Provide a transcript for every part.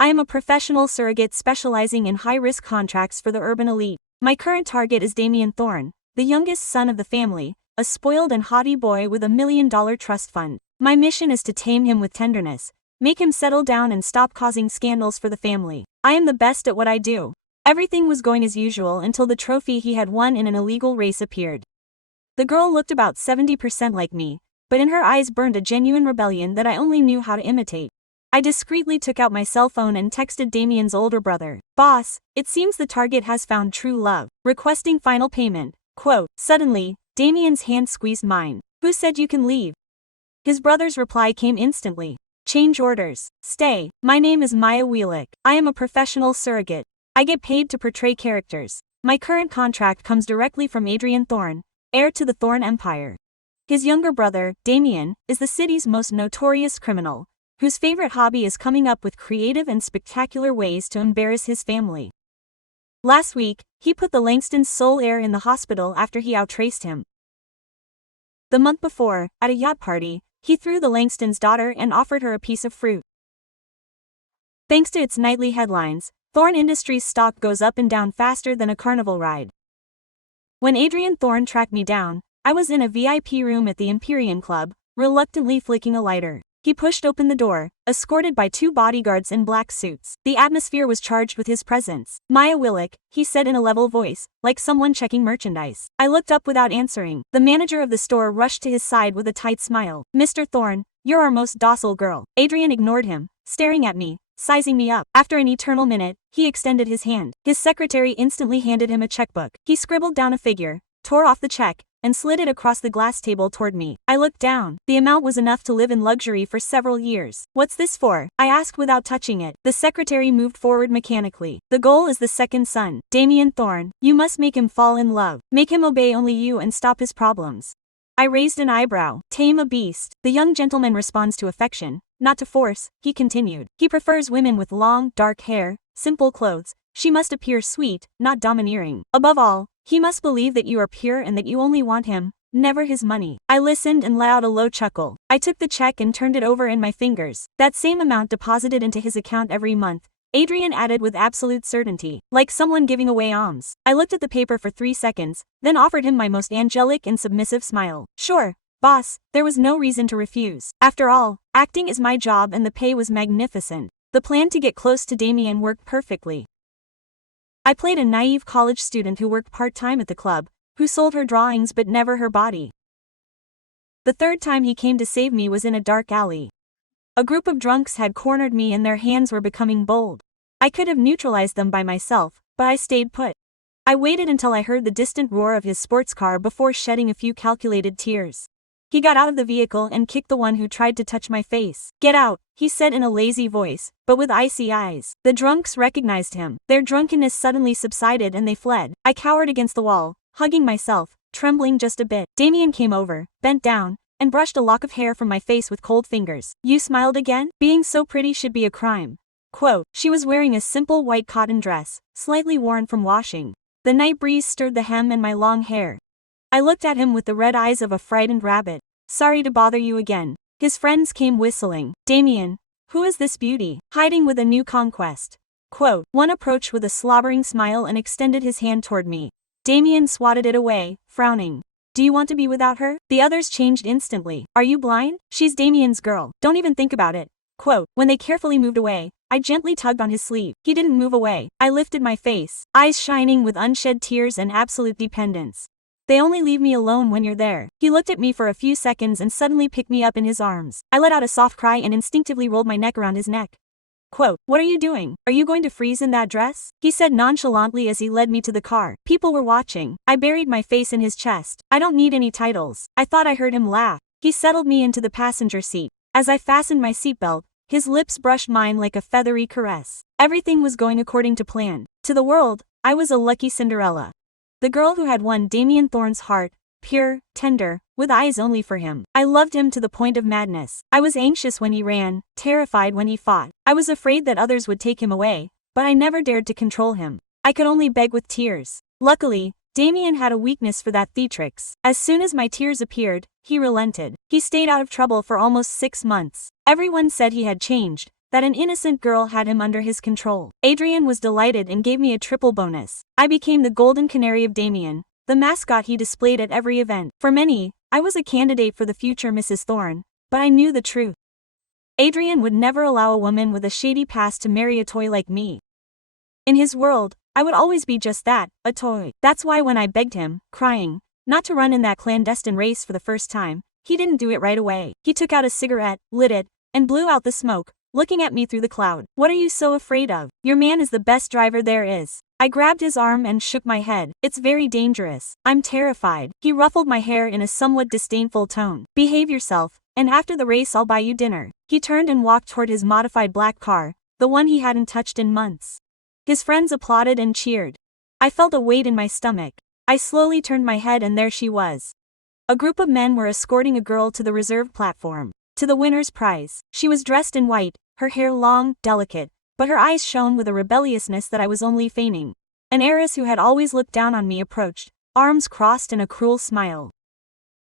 I am a professional surrogate specializing in high-risk contracts for the urban elite. My current target is Damien Thorne, the youngest son of the family, a spoiled and haughty boy with $1 million trust fund. My mission is to tame him with tenderness, make him settle down and stop causing scandals for the family. I am the best at what I do. Everything was going as usual until the trophy he had won in an illegal race appeared. The girl looked about 70% like me, but in her eyes burned a genuine rebellion that I only knew how to imitate. I discreetly took out my cell phone and texted Damien's older brother. Boss, it seems the target has found true love. Requesting final payment. Quote. Suddenly, Damien's hand squeezed mine. Who said you can leave? His brother's reply came instantly. Change orders. Stay. My name is Maya Wheelick. I am a professional surrogate. I get paid to portray characters. My current contract comes directly from Adrian Thorne, heir to the Thorne Empire. His younger brother, Damien, is the city's most notorious criminal, whose favorite hobby is coming up with creative and spectacular ways to embarrass his family. Last week, he put the Langston's sole heir in the hospital after he outraced him. The month before, at a yacht party, he threw the Langston's daughter and offered her a piece of fruit. Thanks to its nightly headlines, Thorne Industries stock goes up and down faster than a carnival ride. When Adrian Thorne tracked me down, I was in a VIP room at the Imperial Club, reluctantly flicking a lighter. He pushed open the door, escorted by 2 bodyguards in black suits. The atmosphere was charged with his presence. Maya Willick, he said in a level voice, like someone checking merchandise. I looked up without answering. The manager of the store rushed to his side with a tight smile. Mr. Thorne, you're our most docile girl. Adrian ignored him, staring at me, sizing me up. After an eternal minute, he extended his hand. His secretary instantly handed him a checkbook. He scribbled down a figure, tore off the check, and slid it across the glass table toward me. I looked down. The amount was enough to live in luxury for several years. What's this for? I asked without touching it. The secretary moved forward mechanically. The goal is the second son, Damien Thorne. You must make him fall in love. Make him obey only you and stop his problems. I raised an eyebrow. Tame a beast. The young gentleman responds to affection, not to force, he continued. He prefers women with long, dark hair, simple clothes. She must appear sweet, not domineering. Above all, he must believe that you are pure and that you only want him, never his money. I listened and let out a low chuckle. I took the check and turned it over in my fingers. That same amount deposited into his account every month, Adrian added with absolute certainty, like someone giving away alms. I looked at the paper for 3 seconds, then offered him my most angelic and submissive smile. Sure, boss, there was no reason to refuse. After all, acting is my job and the pay was magnificent. The plan to get close to Damien worked perfectly. I played a naive college student who worked part-time at the club, who sold her drawings but never her body. The third time he came to save me was in a dark alley. A group of drunks had cornered me and their hands were becoming bold. I could have neutralized them by myself, but I stayed put. I waited until I heard the distant roar of his sports car before shedding a few calculated tears. He got out of the vehicle and kicked the one who tried to touch my face. Get out, he said in a lazy voice, but with icy eyes. The drunks recognized him. Their drunkenness suddenly subsided and they fled. I cowered against the wall, hugging myself, trembling just a bit. Damien came over, bent down, and brushed a lock of hair from my face with cold fingers. You smiled again? Being so pretty should be a crime. Quote. She was wearing a simple white cotton dress, slightly worn from washing. The night breeze stirred the hem and my long hair. I looked at him with the red eyes of a frightened rabbit. Sorry to bother you again. His friends came whistling. Damien, who is this beauty? Hiding with a new conquest. Quote. One approached with a slobbering smile and extended his hand toward me. Damien swatted it away, frowning. Do you want to be without her? The others changed instantly. Are you blind? She's Damien's girl. Don't even think about it. Quote. When they carefully moved away, I gently tugged on his sleeve. He didn't move away. I lifted my face, eyes shining with unshed tears and absolute dependence. They only leave me alone when you're there. He looked at me for a few seconds and suddenly picked me up in his arms. I let out a soft cry and instinctively rolled my neck around his neck. Quote. What are you doing? Are you going to freeze in that dress? He said nonchalantly as he led me to the car. People were watching. I buried my face in his chest. I don't need any titles. I thought I heard him laugh. He settled me into the passenger seat. As I fastened my seatbelt, his lips brushed mine like a feathery caress. Everything was going according to plan. To the world, I was a lucky Cinderella. The girl who had won Damien Thorne's heart, pure, tender, with eyes only for him. I loved him to the point of madness. I was anxious when he ran, terrified when he fought. I was afraid that others would take him away, but I never dared to control him. I could only beg with tears. Luckily, Damien had a weakness for that theatrics. As soon as my tears appeared, he relented. He stayed out of trouble for almost 6 months. Everyone said he had changed, that an innocent girl had him under his control. Adrian was delighted and gave me a triple bonus. I became the golden canary of Damien, the mascot he displayed at every event. For many, I was a candidate for the future Mrs. Thorne, but I knew the truth. Adrian would never allow a woman with a shady past to marry a toy like me. In his world, I would always be just that, a toy. That's why when I begged him, crying, not to run in that clandestine race for the first time, he didn't do it right away. He took out a cigarette, lit it, and blew out the smoke, looking at me through the cloud. What are you so afraid of? Your man is the best driver there is. I grabbed his arm and shook my head. It's very dangerous. I'm terrified. He ruffled my hair in a somewhat disdainful tone. Behave yourself, and after the race I'll buy you dinner. He turned and walked toward his modified black car, the one he hadn't touched in months. His friends applauded and cheered. I felt a weight in my stomach. I slowly turned my head and there she was. A group of men were escorting a girl to the reserved platform, to the winner's prize. She was dressed in white, her hair long, delicate, but her eyes shone with a rebelliousness that I was only feigning. An heiress who had always looked down on me approached, arms crossed and a cruel smile.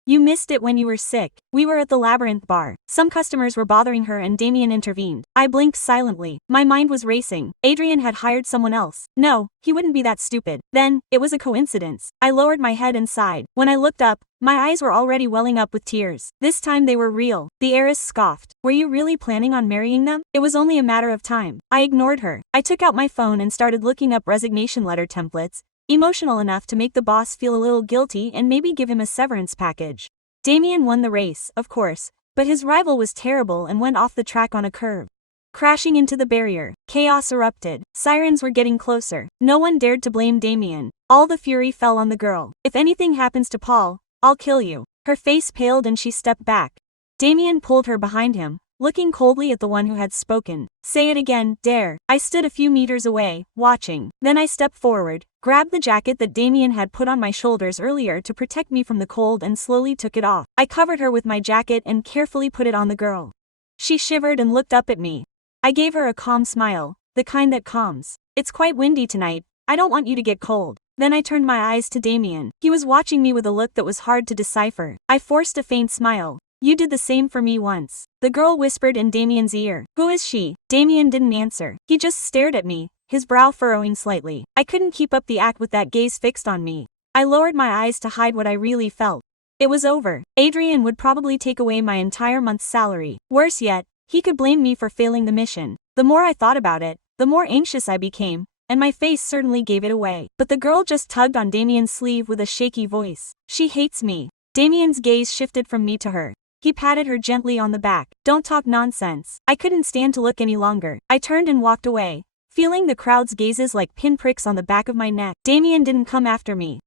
You missed it when you were sick. We were at the Labyrinth bar. Some customers were bothering her and Damien intervened. I blinked silently. My mind was racing. Adrian had hired someone else. No, he wouldn't be that stupid. Then, it was a coincidence. I lowered my head and sighed. When I looked up, my eyes were already welling up with tears. This time they were real. The heiress scoffed. Were you really planning on marrying them? It was only a matter of time. I ignored her. I took out my phone and started looking up resignation letter templates, emotional enough to make the boss feel a little guilty and maybe give him a severance package. Damien won the race, of course, but his rival was terrible and went off the track on a curve. Crashing into the barrier, chaos erupted. Sirens were getting closer. No one dared to blame Damien. All the fury fell on the girl. If anything happens to Paul, I'll kill you. Her face paled and she stepped back. Damien pulled her behind him, looking coldly at the one who had spoken. Say it again, dare. I stood a few meters away, watching. Then I stepped forward, grabbed the jacket that Damien had put on my shoulders earlier to protect me from the cold and slowly took it off. I covered her with my jacket and carefully put it on the girl. She shivered and looked up at me. I gave her a calm smile, the kind that calms. It's quite windy tonight. I don't want you to get cold. Then I turned my eyes to Damien. He was watching me with a look that was hard to decipher. I forced a faint smile. You did the same for me once. The girl whispered in Damien's ear. Who is she? Damien didn't answer. He just stared at me, his brow furrowing slightly. I couldn't keep up the act with that gaze fixed on me. I lowered my eyes to hide what I really felt. It was over. Adrian would probably take away my entire month's salary. Worse yet, he could blame me for failing the mission. The more I thought about it, the more anxious I became, and my face certainly gave it away. But the girl just tugged on Damien's sleeve with a shaky voice. She hates me. Damien's gaze shifted from me to her. He patted her gently on the back. Don't talk nonsense. I couldn't stand to look any longer. I turned and walked away, feeling the crowd's gazes like pinpricks on the back of my neck. Damien didn't come after me.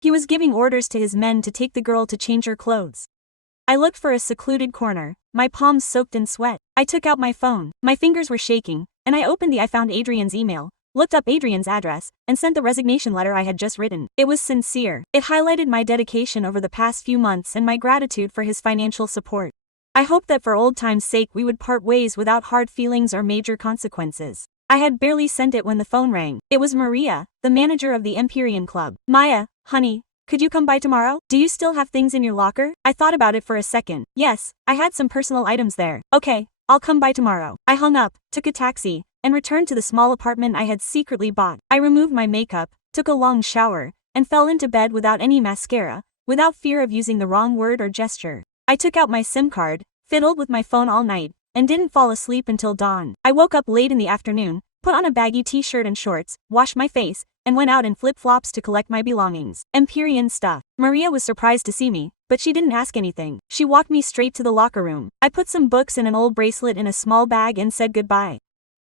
He was giving orders to his men to take the girl to change her clothes. I looked for a secluded corner, my palms soaked in sweat. I took out my phone. My fingers were shaking, and I opened I found Adrian's email, looked up Adrian's address, and sent the resignation letter I had just written. It was sincere. It highlighted my dedication over the past few months and my gratitude for his financial support. I hoped that for old time's sake we would part ways without hard feelings or major consequences. I had barely sent it when the phone rang. It was Maria, the manager of the Empyrean Club. Maya, honey, could you come by tomorrow? Do you still have things in your locker? I thought about it for a second. Yes, I had some personal items there. Okay, I'll come by tomorrow. I hung up, took a taxi, and returned to the small apartment I had secretly bought. I removed my makeup, took a long shower, and fell into bed without any mascara, without fear of using the wrong word or gesture. I took out my SIM card, fiddled with my phone all night, and didn't fall asleep until dawn. I woke up late in the afternoon, put on a baggy t-shirt and shorts, washed my face, and went out in flip-flops to collect my belongings. Empyrean stuff. Maria was surprised to see me, but she didn't ask anything. She walked me straight to the locker room. I put some books and an old bracelet in a small bag and said goodbye.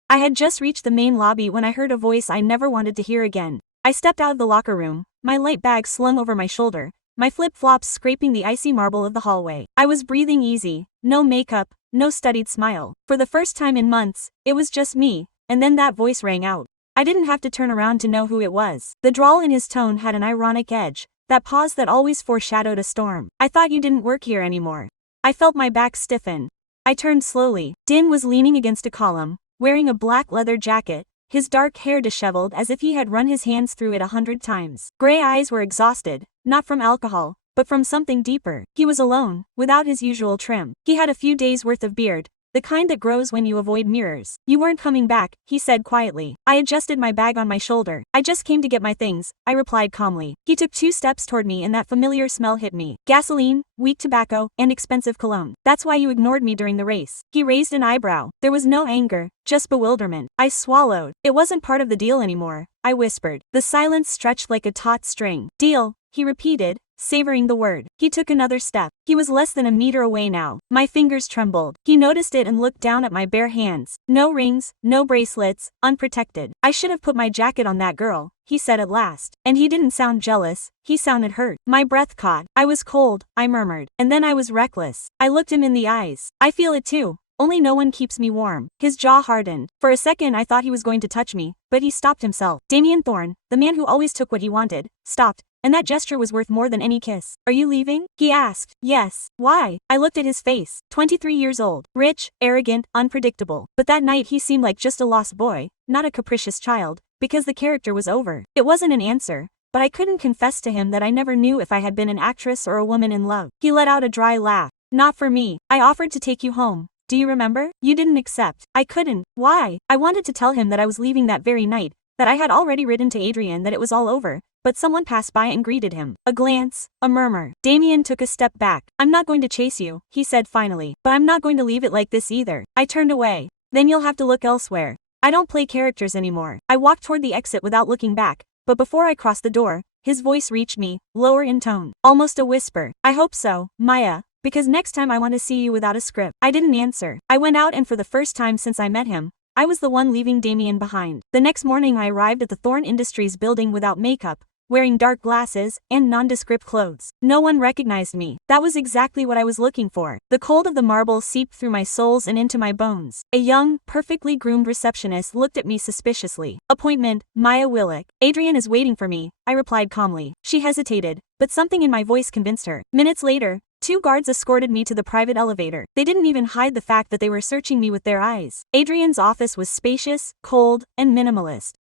I had just reached the main lobby when I heard a voice I never wanted to hear again. I stepped out of the locker room, my light bag slung over my shoulder, my flip-flops scraping the icy marble of the hallway. I was breathing easy, no makeup, no studied smile. For the first time in months, it was just me, and then that voice rang out. I didn't have to turn around to know who it was. The drawl in his tone had an ironic edge, that pause that always foreshadowed a storm. I thought you didn't work here anymore. I felt my back stiffen. I turned slowly. Din was leaning against a column, wearing a black leather jacket, his dark hair disheveled as if he had run his hands through it 100 times. Gray eyes were exhausted, not from alcohol, but from something deeper. He was alone, without his usual trim. He had a few days' worth of beard, the kind that grows when you avoid mirrors. You weren't coming back, he said quietly. I adjusted my bag on my shoulder. I just came to get my things, I replied calmly. He took 2 steps toward me and that familiar smell hit me. Gasoline, weak tobacco, and expensive cologne. That's why you ignored me during the race. He raised an eyebrow. There was no anger, just bewilderment. I swallowed. It wasn't part of the deal anymore, I whispered. The silence stretched like a taut string. Deal, he repeated, savoring the word. He took another step. He was less than a meter away now. My fingers trembled. He noticed it and looked down at my bare hands. No rings, no bracelets, unprotected. I should have put my jacket on that girl, he said at last. And he didn't sound jealous, he sounded hurt. My breath caught. I was cold, I murmured. And then I was reckless. I looked him in the eyes. I feel it too. Only no one keeps me warm. His jaw hardened. For a second I thought he was going to touch me, but he stopped himself. Damien Thorne, the man who always took what he wanted, stopped. And that gesture was worth more than any kiss. Are you leaving? He asked. Yes. Why? I looked at his face. 23 years old. Rich, arrogant, unpredictable. But that night he seemed like just a lost boy, not a capricious child, because the character was over. It wasn't an answer, but I couldn't confess to him that I never knew if I had been an actress or a woman in love. He let out a dry laugh. Not for me. I offered to take you home. Do you remember? You didn't accept. I couldn't. Why? I wanted to tell him that I was leaving that very night, that I had already written to Adrian that it was all over. But someone passed by and greeted him. A glance, a murmur. Damien took a step back. I'm not going to chase you, he said finally. But I'm not going to leave it like this either. I turned away. Then you'll have to look elsewhere. I don't play characters anymore. I walked toward the exit without looking back, but before I crossed the door, his voice reached me, lower in tone. Almost a whisper. I hope so, Maya, because next time I want to see you without a script. I didn't answer. I went out and for the first time since I met him, I was the one leaving Damien behind. The next morning I arrived at the Thorne Industries building without makeup, wearing dark glasses and nondescript clothes. No one recognized me. That was exactly what I was looking for. The cold of the marble seeped through my soles and into my bones. A young, perfectly groomed receptionist looked at me suspiciously. Appointment, Maya Willick. Adrian is waiting for me, I replied calmly. She hesitated, but something in my voice convinced her. Minutes later, 2 guards escorted me to the private elevator. They didn't even hide the fact that they were searching me with their eyes. Adrian's office was spacious, cold, and minimalist.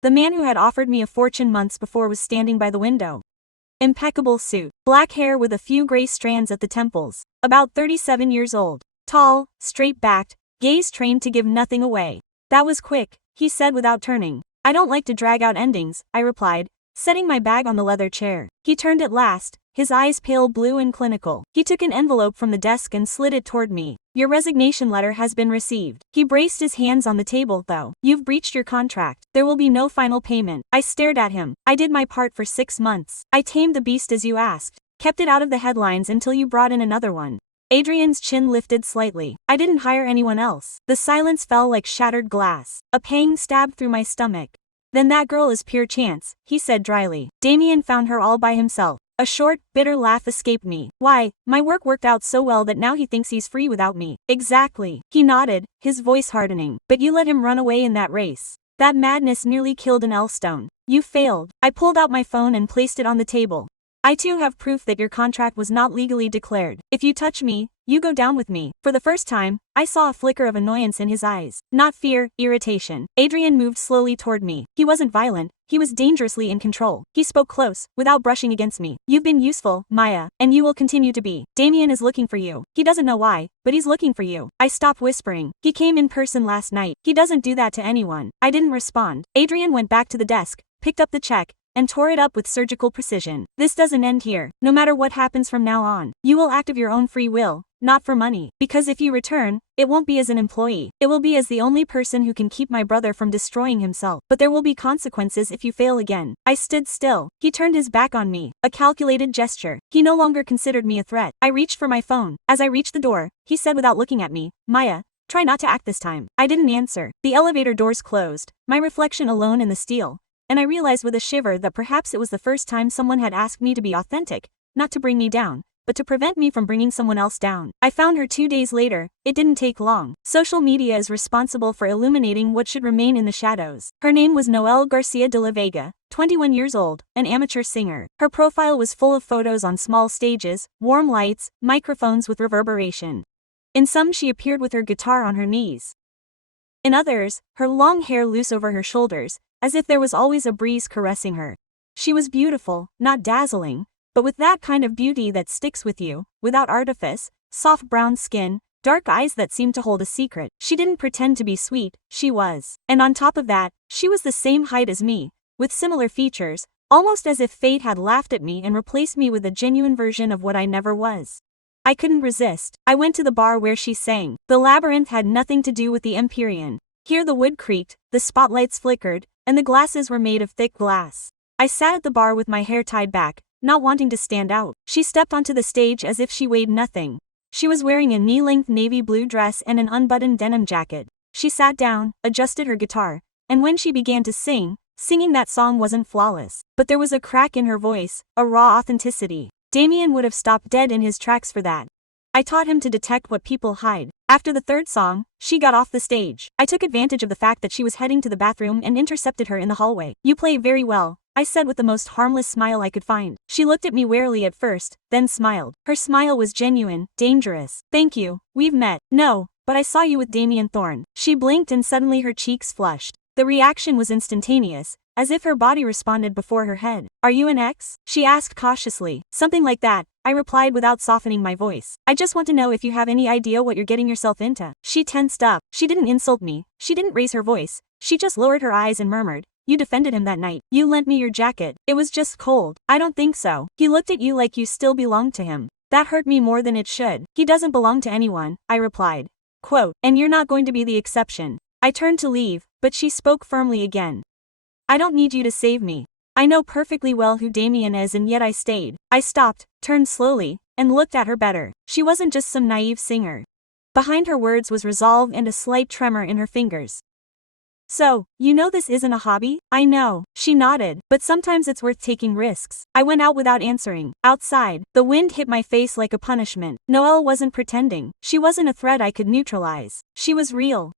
The man who had offered me a fortune months before was standing by the window. Impeccable suit, black hair with a few gray strands at the temples, about 37 years old. Tall, straight-backed, gaze trained to give nothing away. That was quick, he said without turning. I don't like to drag out endings, I replied, setting my bag on the leather chair. He turned at last, his eyes pale blue and clinical. He took an envelope from the desk and slid it toward me. Your resignation letter has been received. He braced his hands on the table though. You've breached your contract. There will be no final payment. I stared at him. I did my part for 6 months. I tamed the beast as you asked. Kept it out of the headlines until you brought in another one. Adrian's chin lifted slightly. I didn't hire anyone else. The silence fell like shattered glass. A pang stabbed through my stomach. Then that girl is pure chance, he said dryly. Damien found her all by himself. A short, bitter laugh escaped me. Why, my work worked out so well that now he thinks he's free without me. Exactly. He nodded, his voice hardening. But you let him run away in that race. That madness nearly killed an Elstone. You failed. I pulled out my phone and placed it on the table. I too have proof that your contract was not legally declared. If you touch me, you go down with me. For the first time, I saw a flicker of annoyance in his eyes. Not fear, irritation. Adrian moved slowly toward me. He wasn't violent. He was dangerously in control. He spoke close, without brushing against me. You've been useful, Maya, and you will continue to be. Damien is looking for you. He doesn't know why, but he's looking for you. I stopped whispering. He came in person last night. He doesn't do that to anyone. I didn't respond. Adrian went back to the desk, picked up the check, and tore it up with surgical precision. This doesn't end here. No matter what happens from now on, you will act of your own free will, not for money. Because if you return, it won't be as an employee. It will be as the only person who can keep my brother from destroying himself. But there will be consequences if you fail again. I stood still. He turned his back on me. A calculated gesture. He no longer considered me a threat. I reached for my phone. As I reached the door, he said without looking at me, Maya, try not to act this time. I didn't answer. The elevator doors closed, my reflection alone in the steel. And I realized with a shiver that perhaps it was the first time someone had asked me to be authentic, not to bring me down, but to prevent me from bringing someone else down. I found her 2 days later. It didn't take long. Social media is responsible for illuminating what should remain in the shadows. Her name was Noelle Garcia de la Vega, 21 years old, an amateur singer. Her profile was full of photos on small stages, warm lights, microphones with reverberation. In some she appeared with her guitar on her knees. In others, her long hair loose over her shoulders, as if there was always a breeze caressing her. She was beautiful, not dazzling, but with that kind of beauty that sticks with you, without artifice, soft brown skin, dark eyes that seemed to hold a secret. She didn't pretend to be sweet, she was. And on top of that, she was the same height as me, with similar features, almost as if fate had laughed at me and replaced me with a genuine version of what I never was. I couldn't resist. I went to the bar where she sang. The labyrinth had nothing to do with the Empyrean. Here the wood creaked, the spotlights flickered, and the glasses were made of thick glass. I sat at the bar with my hair tied back, not wanting to stand out. She stepped onto the stage as if she weighed nothing. She was wearing a knee-length navy blue dress and an unbuttoned denim jacket. She sat down, adjusted her guitar, and when she began to sing, singing that song wasn't flawless. But there was a crack in her voice, a raw authenticity. Damien would have stopped dead in his tracks for that. I taught him to detect what people hide. After the third song, she got off the stage. I took advantage of the fact that she was heading to the bathroom and intercepted her in the hallway. "You play very well," I said with the most harmless smile I could find. She looked at me warily at first, then smiled. Her smile was genuine, dangerous. "Thank you, we've met." "No, but I saw you with Damien Thorn." She blinked and suddenly her cheeks flushed. The reaction was instantaneous, as if her body responded before her head. "Are you an ex?" she asked cautiously. "Something like that," I replied without softening my voice. "I just want to know if you have any idea what you're getting yourself into." She tensed up. She didn't insult me. She didn't raise her voice. She just lowered her eyes and murmured, "You defended him that night. You lent me your jacket. It was just cold." "I don't think so. He looked at you like you still belonged to him." That hurt me more than it should. "He doesn't belong to anyone," I replied. Quote, "And you're not going to be the exception." I turned to leave, but she spoke firmly again. "I don't need you to save me. I know perfectly well who Damien is, and yet I stayed." I stopped, turned slowly, and looked at her better. She wasn't just some naive singer. Behind her words was resolve and a slight tremor in her fingers. "So, you know this isn't a hobby?" "I know," she nodded, "but sometimes it's worth taking risks." I went out without answering. Outside, the wind hit my face like a punishment. Noelle wasn't pretending. She wasn't a threat I could neutralize. She was real.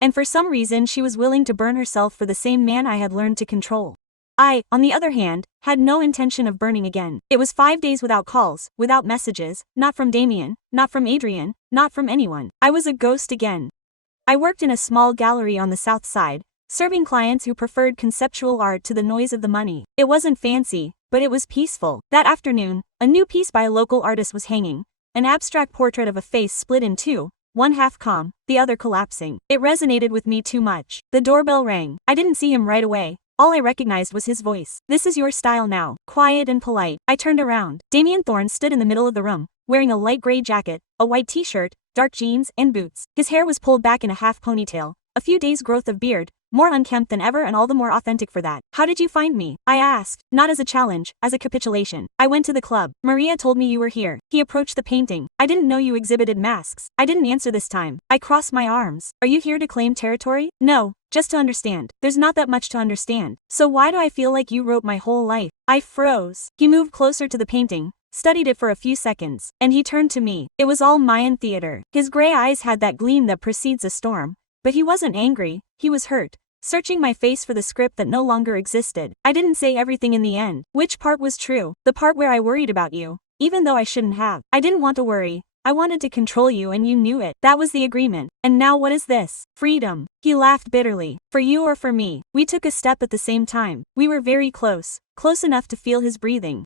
And for some reason she was willing to burn herself for the same man I had learned to control. I, on the other hand, had no intention of burning again. It was 5 days without calls, without messages, not from Damien, not from Adrian, not from anyone. I was a ghost again. I worked in a small gallery on the south side, serving clients who preferred conceptual art to the noise of the money. It wasn't fancy, but it was peaceful. That afternoon, a new piece by a local artist was hanging, an abstract portrait of a face split in two, one half calm, the other collapsing. It resonated with me too much. The doorbell rang. I didn't see him right away. All I recognized was his voice. "This is your style now." Quiet and polite. I turned around. Damien Thorn stood in the middle of the room, wearing a light gray jacket, a white t-shirt, dark jeans, and boots. His hair was pulled back in a half ponytail, a few days' growth of beard, more unkempt than ever and all the more authentic for that. "How did you find me?" I asked, not as a challenge, as a capitulation. "I went to the club. Maria told me you were here." He approached the painting. "I didn't know you exhibited masks." I didn't answer this time. I crossed my arms. "Are you here to claim territory?" "No, just to understand." "There's not that much to understand. So why do I feel like you wrote my whole life?" I froze. He moved closer to the painting, studied it for a few seconds, and he turned to me. It was all Mayan theater. His gray eyes had that gleam that precedes a storm. But he wasn't angry, he was hurt, searching my face for the script that no longer existed. "I didn't say everything in the end." "Which part was true?" "The part where I worried about you, even though I shouldn't have." "I didn't want to worry. I wanted to control you and you knew it. That was the agreement. And now what is this?" "Freedom." He laughed bitterly. "For you or for me?" We took a step at the same time. We were very close, close enough to feel his breathing.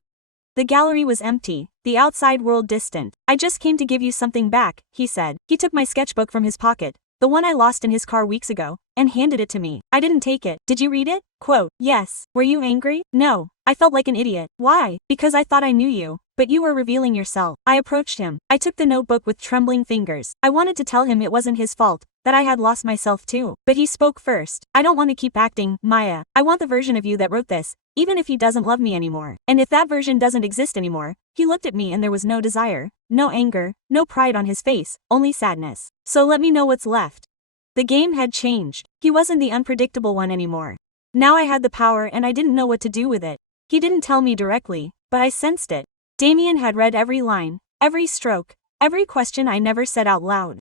The gallery was empty, the outside world distant. "I just came to give you something back," he said. He took my sketchbook from his pocket, the one I lost in his car weeks ago, and handed it to me. I didn't take it. "Did you read it?" Quote, "Yes." "Were you angry?" "No. I felt like an idiot." "Why?" "Because I thought I knew you, but you were revealing yourself." I approached him. I took the notebook with trembling fingers. I wanted to tell him it wasn't his fault, that I had lost myself too. But he spoke first. "I don't want to keep acting, Maya. I want the version of you that wrote this, even if he doesn't love me anymore. And if that version doesn't exist anymore." He looked at me and there was no desire, no anger, no pride on his face, only sadness. "So let me know what's left." The game had changed. He wasn't the unpredictable one anymore. Now I had the power and I didn't know what to do with it. He didn't tell me directly, but I sensed it. Damien had read every line, every stroke, every question I never said out loud.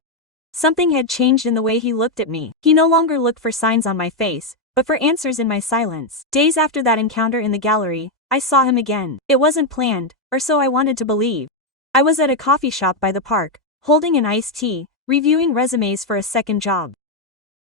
Something had changed in the way he looked at me. He no longer looked for signs on my face, but for answers in my silence. Days after that encounter in the gallery, I saw him again. It wasn't planned, or so I wanted to believe. I was at a coffee shop by the park, holding an iced tea, reviewing resumes for a second job.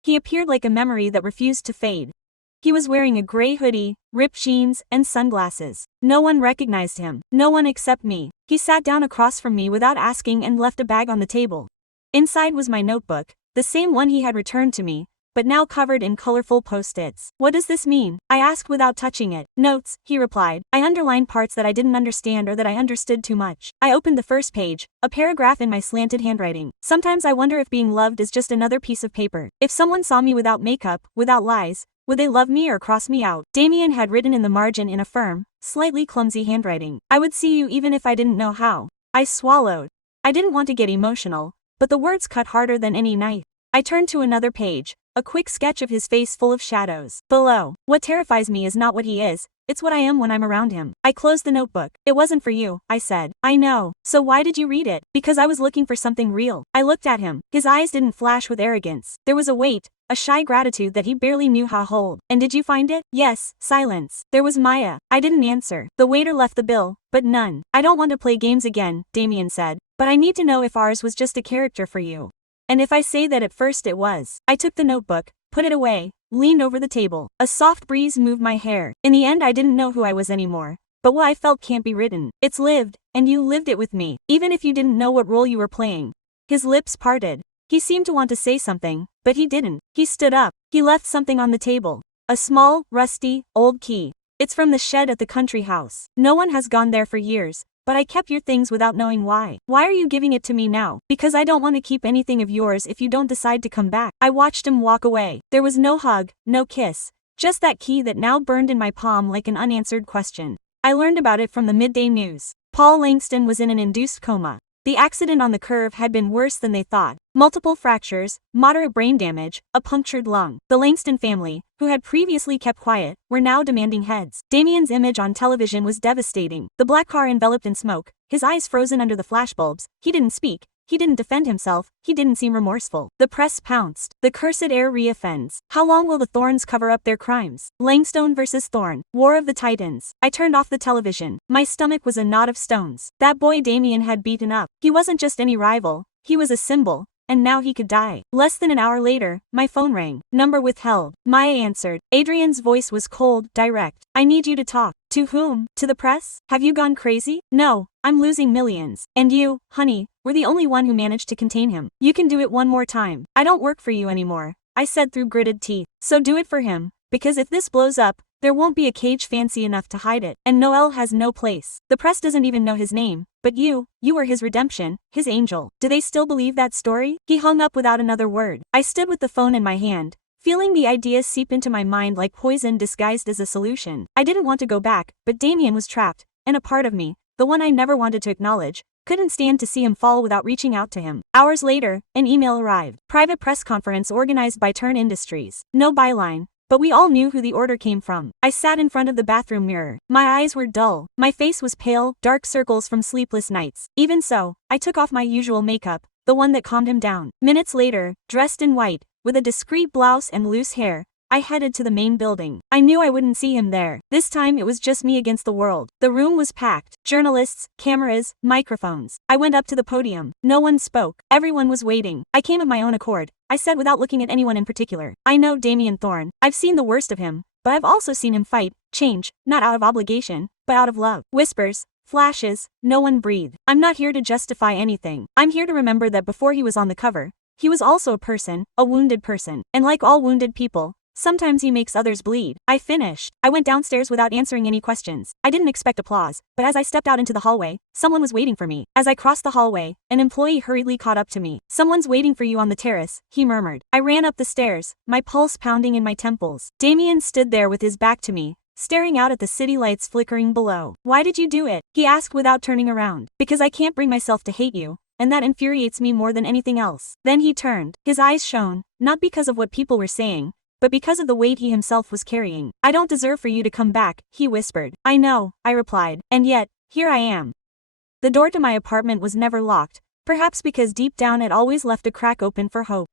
He appeared like a memory that refused to fade. He was wearing a gray hoodie, ripped jeans, and sunglasses. No one recognized him. No one except me. He sat down across from me without asking and left a bag on the table. Inside was my notebook, the same one he had returned to me, but now covered in colorful post-its. What does this mean? I asked without touching it. Notes, he replied. I underlined parts that I didn't understand or that I understood too much. I opened the first page, a paragraph in my slanted handwriting. Sometimes I wonder if being loved is just another piece of paper. If someone saw me without makeup, without lies, would they love me or cross me out? Damien had written in the margin in a firm, slightly clumsy handwriting. I would see you even if I didn't know how. I swallowed. I didn't want to get emotional, but the words cut harder than any knife. I turned to another page, a quick sketch of his face full of shadows. Below, what terrifies me is not what he is, it's what I am when I'm around him. I closed the notebook. It wasn't for you, I said. I know. So why did you read it? Because I was looking for something real. I looked at him. His eyes didn't flash with arrogance. There was a weight, a shy gratitude that he barely knew how to hold. And did you find it? Yes. Silence. There was Maya. I didn't answer. The waiter left the bill, but none. I don't want to play games again, Damien said, but I need to know if ours was just a character for you. And if I say that at first it was. I took the notebook, put it away, leaned over the table. A soft breeze moved my hair. In the end I didn't know who I was anymore. But what I felt can't be written. It's lived, and you lived it with me, even if you didn't know what role you were playing. His lips parted. He seemed to want to say something, but he didn't. He stood up. He left something on the table. A small, rusty, old key. It's from the shed at the country house. No one has gone there for years. But I kept your things without knowing why. Why are you giving it to me now? Because I don't want to keep anything of yours if you don't decide to come back. I watched him walk away. There was no hug, no kiss. Just that key that now burned in my palm like an unanswered question. I learned about it from the midday news. Paul Langston was in an induced coma. The accident on the curve had been worse than they thought. Multiple fractures, moderate brain damage, a punctured lung. The Langston family, who had previously kept quiet, were now demanding heads. Damien's image on television was devastating. The black car enveloped in smoke, his eyes frozen under the flashbulbs. He didn't speak. He didn't defend himself. He didn't seem remorseful. The press pounced. The cursed heir reoffends. How long will the Thorns cover up their crimes? Langstone versus Thorn. War of the Titans. I turned off the television. My stomach was a knot of stones. That boy Damien had beaten up. He wasn't just any rival. He was a symbol. And now he could die. Less than an hour later, my phone rang. Number withheld. Maya answered. Adrian's voice was cold, direct. I need you to talk. To whom? To the press? Have you gone crazy? No, I'm losing millions. And you, honey, were the only one who managed to contain him. You can do it one more time. I don't work for you anymore, I said through gritted teeth. So do it for him, because if this blows up, there won't be a cage fancy enough to hide it. And Noel has no place. The press doesn't even know his name. But you were his redemption, his angel. Do they still believe that story? He hung up without another word. I stood with the phone in my hand, feeling the ideas seep into my mind like poison disguised as a solution. I didn't want to go back, but Damien was trapped, and a part of me, the one I never wanted to acknowledge, couldn't stand to see him fall without reaching out to him. Hours later, an email arrived. Private press conference organized by Turn Industries. No byline. But we all knew who the order came from. I sat in front of the bathroom mirror. My eyes were dull. My face was pale, dark circles from sleepless nights. Even so, I took off my usual makeup, the one that calmed him down. Minutes later, dressed in white, with a discreet blouse and loose hair, I headed to the main building. I knew I wouldn't see him there. This time it was just me against the world. The room was packed. Journalists, cameras, microphones. I went up to the podium. No one spoke. Everyone was waiting. I came of my own accord. I said without looking at anyone in particular. I know Damien Thorn. I've seen the worst of him, but I've also seen him fight, change, not out of obligation, but out of love. Whispers, flashes, no one breathed. I'm not here to justify anything. I'm here to remember that before he was on the cover, he was also a person, a wounded person. And like all wounded people, sometimes he makes others bleed. I finished. I went downstairs without answering any questions. I didn't expect applause, but as I stepped out into the hallway, someone was waiting for me. As I crossed the hallway, an employee hurriedly caught up to me. Someone's waiting for you on the terrace, he murmured. I ran up the stairs, my pulse pounding in my temples. Damien stood there with his back to me, staring out at the city lights flickering below. Why did you do it? He asked without turning around. Because I can't bring myself to hate you, and that infuriates me more than anything else. Then he turned. His eyes shone, not because of what people were saying, but because of the weight he himself was carrying. I don't deserve for you to come back, he whispered. I know, I replied, and yet, here I am. The door to my apartment was never locked, perhaps because deep down it always left a crack open for hope.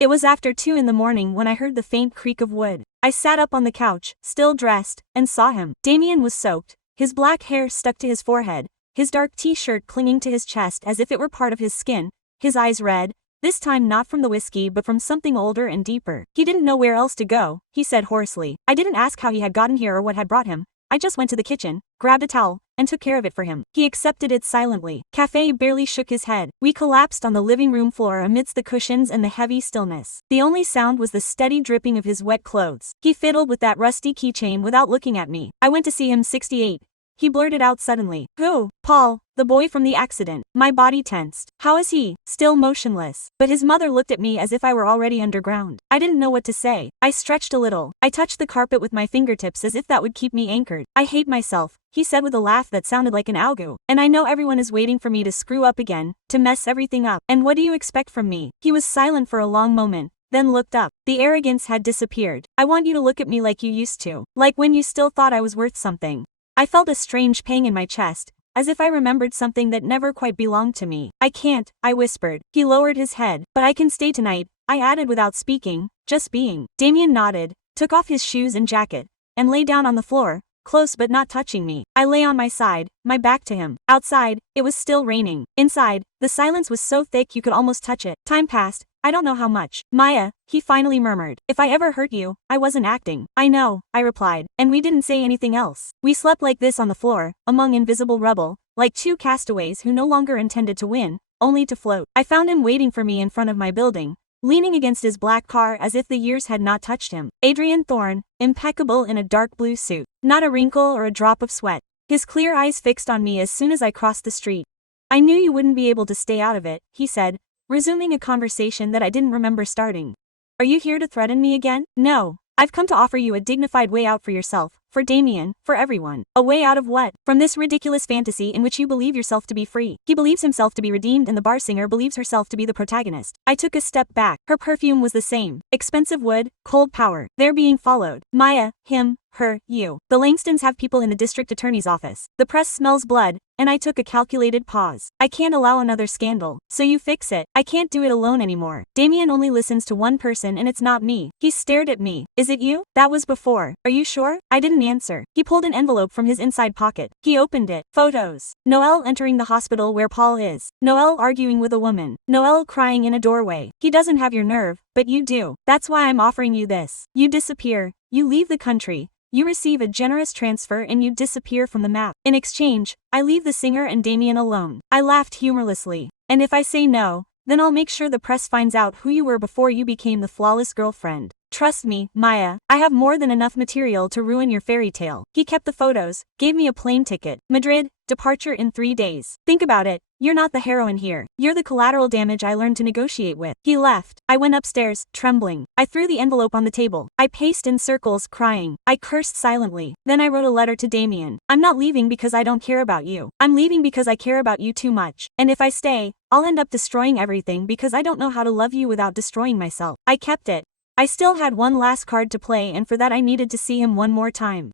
It was after 2 in the morning when I heard the faint creak of wood. I sat up on the couch, still dressed, and saw him. Damien was soaked, his black hair stuck to his forehead, his dark t-shirt clinging to his chest as if it were part of his skin, his eyes red, this time not from the whiskey but from something older and deeper. He didn't know where else to go, he said hoarsely. I didn't ask how he had gotten here or what had brought him. I just went to the kitchen, grabbed a towel, and took care of it for him. He accepted it silently. Cafe barely shook his head. We collapsed on the living room floor amidst the cushions and the heavy stillness. The only sound was the steady dripping of his wet clothes. He fiddled with that rusty keychain without looking at me. I went to see him 68. He blurted out suddenly. Who? Paul, the boy from the accident. My body tensed. How is he? Still motionless. But his mother looked at me as if I were already underground. I didn't know what to say. I stretched a little. I touched the carpet with my fingertips as if that would keep me anchored. I hate myself, he said with a laugh that sounded like an augu. And I know everyone is waiting for me to screw up again, to mess everything up. And what do you expect from me? He was silent for a long moment, then looked up. The arrogance had disappeared. I want you to look at me like you used to. Like when you still thought I was worth something. I felt a strange pang in my chest, as if I remembered something that never quite belonged to me. I can't, I whispered. He lowered his head. But I can stay tonight, I added without speaking, just being. Damien nodded, took off his shoes and jacket, and lay down on the floor, close but not touching me. I lay on my side, my back to him. Outside, it was still raining. Inside, the silence was so thick you could almost touch it. Time passed. I don't know how much. Maya, he finally murmured. If I ever hurt you, I wasn't acting. I know, I replied, and we didn't say anything else. We slept like this on the floor, among invisible rubble, like two castaways who no longer intended to win, only to float. I found him waiting for me in front of my building, leaning against his black car as if the years had not touched him. Adrian Thorne, impeccable in a dark blue suit. Not a wrinkle or a drop of sweat. His clear eyes fixed on me as soon as I crossed the street. I knew you wouldn't be able to stay out of it, he said, resuming a conversation that I didn't remember starting. Are you here to threaten me again? No. I've come to offer you a dignified way out for yourself, for Damien, for everyone. A way out of what? From this ridiculous fantasy in which you believe yourself to be free. He believes himself to be redeemed and the bar singer believes herself to be the protagonist. I took a step back. Her perfume was the same. Expensive wood, cold power. They're being followed. Maya, him, her, you. The Langstons have people in the district attorney's office. The press smells blood, and I took a calculated pause. I can't allow another scandal. So you fix it. I can't do it alone anymore. Damien only listens to one person and it's not me. He stared at me. Is it you? That was before. Are you sure? I didn't answer. He pulled an envelope from his inside pocket. He opened it. Photos. Noelle entering the hospital where Paul is. Noelle arguing with a woman. Noelle crying in a doorway. He doesn't have your nerve, but you do. That's why I'm offering you this. You disappear. You leave the country. You receive a generous transfer and you disappear from the map. In exchange, I leave the singer and Damien alone. I laughed humorlessly. And if I say no, then I'll make sure the press finds out who you were before you became the flawless girlfriend. Trust me, Maya, I have more than enough material to ruin your fairy tale. He kept the photos, gave me a plane ticket. Madrid, departure in 3 days. Think about it. You're not the heroine here. You're the collateral damage I learned to negotiate with. He left. I went upstairs, trembling. I threw the envelope on the table. I paced in circles, crying. I cursed silently. Then I wrote a letter to Damien. I'm not leaving because I don't care about you. I'm leaving because I care about you too much. And if I stay, I'll end up destroying everything because I don't know how to love you without destroying myself. I kept it. I still had one last card to play and for that I needed to see him one more time.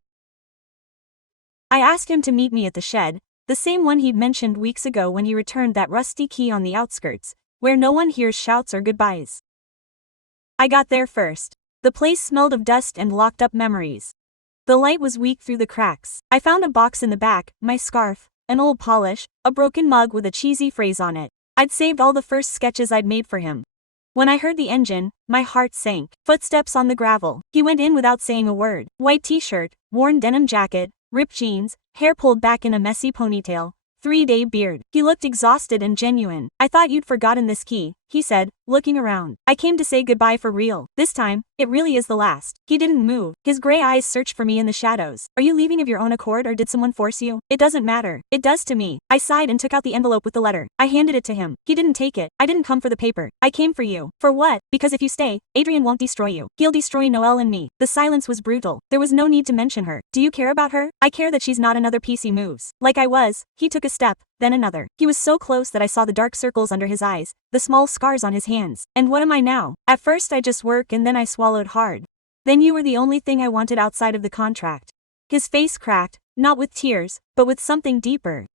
I asked him to meet me at the shed, the same one he'd mentioned weeks ago when he returned that rusty key on the outskirts, where no one hears shouts or goodbyes. I got there first. The place smelled of dust and locked up memories. The light was weak through the cracks. I found a box in the back, my scarf, an old polish, a broken mug with a cheesy phrase on it. I'd saved all the first sketches I'd made for him. When I heard the engine, my heart sank. Footsteps on the gravel. He went in without saying a word. White t-shirt, worn denim jacket, ripped jeans, hair pulled back in a messy ponytail, 3-day beard. He looked exhausted and genuine. I thought you'd forgotten this key, he said, looking around. I came to say goodbye for real. This time, it really is the last. He didn't move. His gray eyes searched for me in the shadows. Are you leaving of your own accord or did someone force you? It doesn't matter. It does to me. I sighed and took out the envelope with the letter. I handed it to him. He didn't take it. I didn't come for the paper. I came for you. For what? Because if you stay, Adrian won't destroy you. He'll destroy Noelle and me. The silence was brutal. There was no need to mention her. Do you care about her? I care that she's not another piece he moves. Like I was. He took a step, then another. He was so close that I saw the dark circles under his eyes, the small scars on his hands. And what am I now? At first I just work and then I swallowed hard. Then you were the only thing I wanted outside of the contract. His face cracked, not with tears, but with something deeper.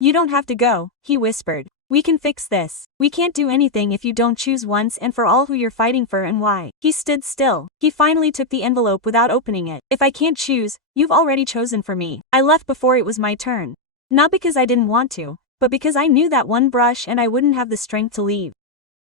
You don't have to go, he whispered. We can fix this. We can't do anything if you don't choose once and for all who you're fighting for and why. He stood still. He finally took the envelope without opening it. If I can't choose, you've already chosen for me. I left before it was my turn. Not because I didn't want to, but because I knew that one brush and I wouldn't have the strength to leave.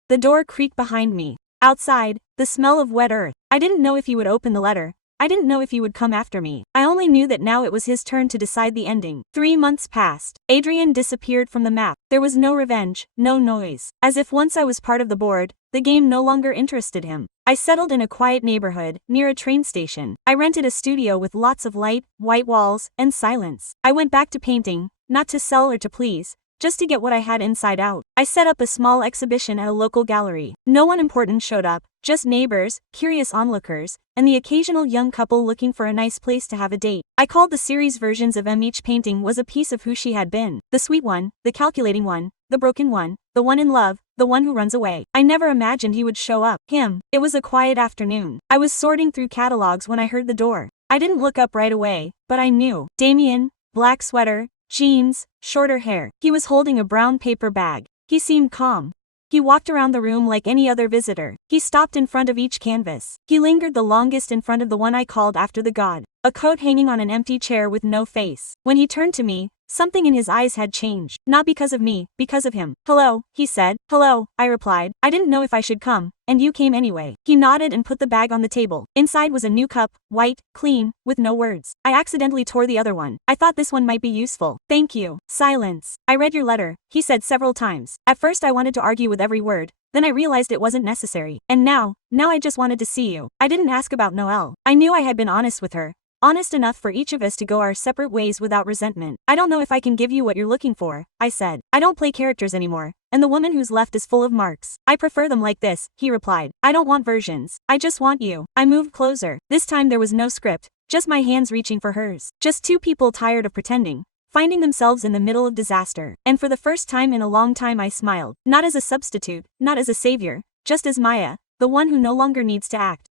The door creaked behind me. Outside, the smell of wet earth. I didn't know if he would open the letter. I didn't know if he would come after me. I only knew that now it was his turn to decide the ending. 3 months passed. Adrian disappeared from the map. There was no revenge, no noise. As if once I was part of the board, the game no longer interested him. I settled in a quiet neighborhood, near a train station. I rented a studio with lots of light, white walls, and silence. I went back to painting, not to sell or to please, just to get what I had inside out. I set up a small exhibition at a local gallery. No one important showed up, just neighbors, curious onlookers, and the occasional young couple looking for a nice place to have a date. I called the series versions of M. Each painting was a piece of who she had been. The sweet one, the calculating one, the broken one, the one in love, the one who runs away. I never imagined he would show up. Him. It was a quiet afternoon. I was sorting through catalogs when I heard the door. I didn't look up right away, but I knew. Damien, black sweater, jeans, shorter hair. He was holding a brown paper bag. He seemed calm. He walked around the room like any other visitor. He stopped in front of each canvas. He lingered the longest in front of the one I called after the god. A coat hanging on an empty chair with no face. When he turned to me, something in his eyes had changed. Not because of me, because of him. "Hello," he said. "Hello," I replied. "I didn't know if I should come, and you came anyway." He nodded and put the bag on the table. Inside was a new cup, white, clean, with no words. I accidentally tore the other one. "I thought this one might be useful. Thank you." Silence. "I read your letter," he said several times. At first I wanted to argue with every word. Then I realized it wasn't necessary. And now I just wanted to see you. I didn't ask about Noelle. I knew I had been honest with her. Honest enough for each of us to go our separate ways without resentment. "I don't know if I can give you what you're looking for," I said. "I don't play characters anymore, and the woman who's left is full of marks. I prefer them like this," he replied. "I don't want versions. I just want you." I moved closer. This time there was no script, just my hands reaching for hers. Just two people tired of pretending, finding themselves in the middle of disaster. And for the first time in a long time I smiled. Not as a substitute, not as a savior, just as Maya, the one who no longer needs to act.